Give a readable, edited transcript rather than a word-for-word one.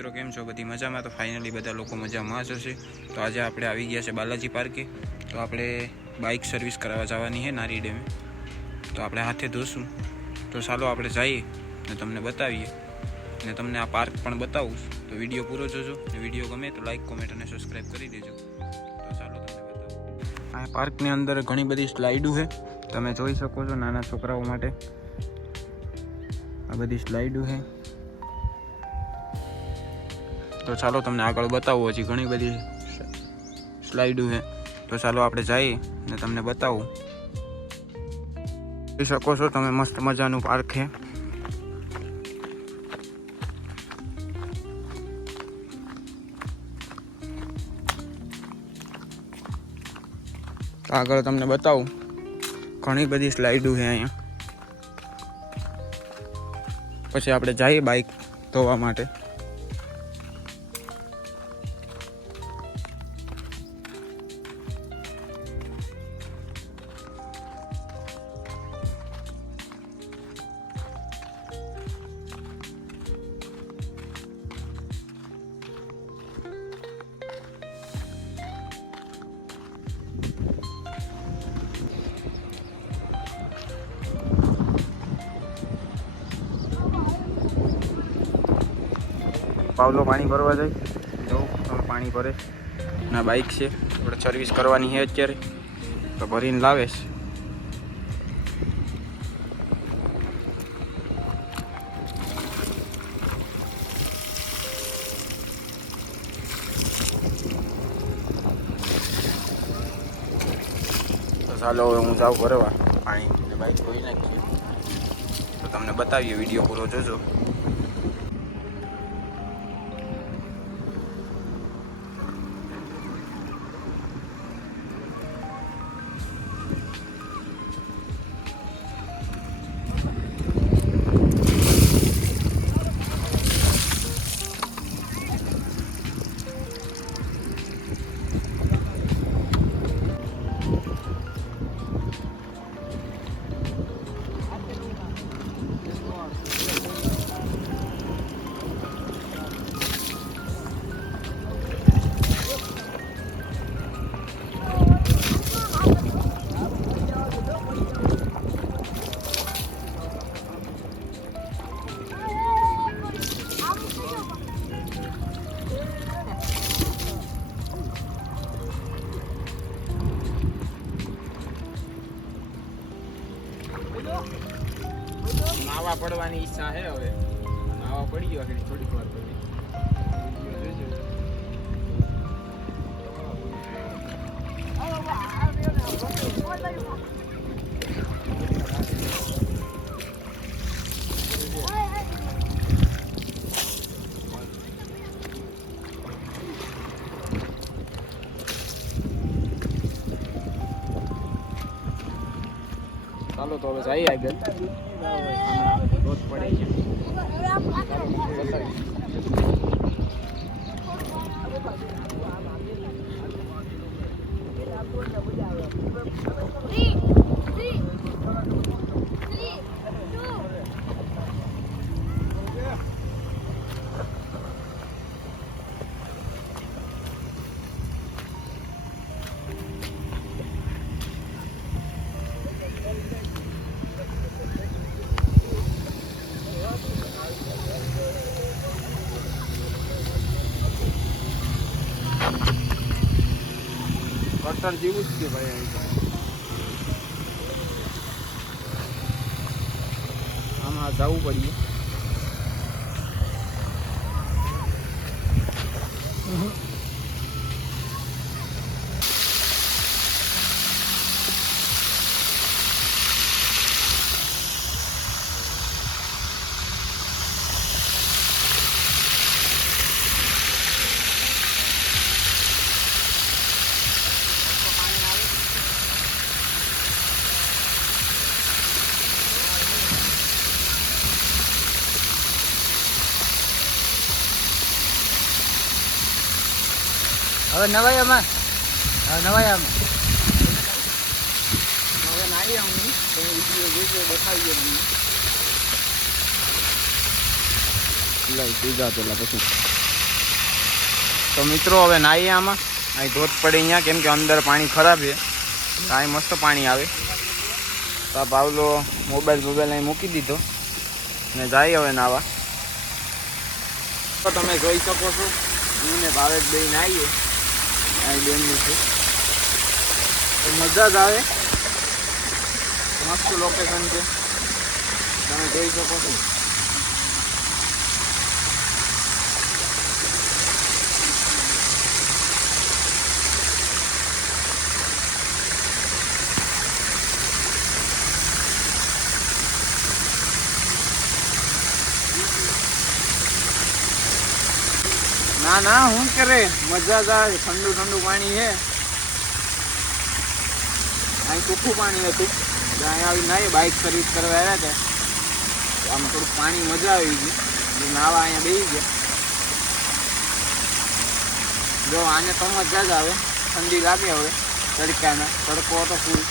મિત્રો કેમ છો? બધી મજામાં? તો ફાઇનલી બધા લોકો મજામાં જ હશે. તો આજે આપણે આવી ગયા છે બાલાજી પાર્કે. તો આપણે બાઇક સર્વિસ કરાવવા જવાની છે નારી ડેમે. તો આપણે હાથે ધોશું. તો ચાલો આપણે જઈએ ને તમને બતાવીએ ને તમને આ પાર્ક પણ બતાવું. તો વિડીયો પૂરો જોજો. વિડીયો ગમે તો લાઈક, કોમેન્ટ અને સબસ્ક્રાઈબ કરી દેજો. તો ચાલો તમને બતાવું. આ પાર્કની અંદર ઘણી બધી સ્લાઇડો છે, તમે જોઈ શકો છો નાના છોકરાઓ માટે. આ બધી સ્લાઇડો છે. તો ચાલો તમને આગળ બતાવું. હજી ઘણી બધી સ્લાઇડો છે. તો ચાલો આપણે જઈએ ને તમને બતાવું. જોઈ શકો છો તમે મસ્ત મજાનું પાર્ક છે. આગળ તમને બતાવું. ઘણી બધી સ્લાઇડો છે અહીંયા. પછી આપણે જઈએ બાઇક ધોવા માટે. પાવલો પાણી ભરવા જાય. જો તમે પાણી ભરે ના બાઇક છે. આપણે સર્વિસ કરવાની છે અત્યારે. તો ભરીને લાવે છે. તો ચાલો હવે હું જાઉં ભરવા પાણી. બાઇક ધોઈ નાખીએ. તો તમને બતાવીએ. વિડીયો પૂરો જોજો. નાવા પડવાની ઈચ્છા છે. હવે નાવા પડી ગયો થોડીક વાર પછી. ચાલો તો હવે જઈએ આગળ. રોજ પડે છે. કટર જેવું જ છે ભાઈ. આમાં જવું પડીએ. હવે નવાયામાં નવાયામાં હવે નારી આવું તમે વિડીયો જોજો, બતાવીએ તમને. લઈ પીઝા પેલા પછી તો મિત્રો હવે નાહીએ આમાં. અહીં ધોધ પડે અહીંયા, કેમ કે અંદર પાણી ખરાબ છે. તો અહીં મસ્ત પાણી આવે. તો આ ભાવલો મોબાઈલ અહીં મૂકી દીધો ને જાય હવે નાવા. તો તમે જોઈ શકો છો, હું ને ભાવેશ બે નાહીએ અહીં ડેમની છે. તો મજા જ આવે, મસ્ત લોકેશન છે, તમે જોઈ શકો છો. ના શું કરે, મજા જ આવે. ઠંડુ ઠંડુ પાણી છે. અહીં ચોખ્ખું પાણી હતું, અહીં આવી નાહી બાઇક સર્વિસ કરવા આવ્યા હતા. આમ થોડુંક પાણી મજા આવી ગઈ, નાવા અહીંયા બેસી ગયા. જો આને તો મજા જ આવે, ઠંડી લાગે. હવે તડકાના તડકો હતો ફૂલ.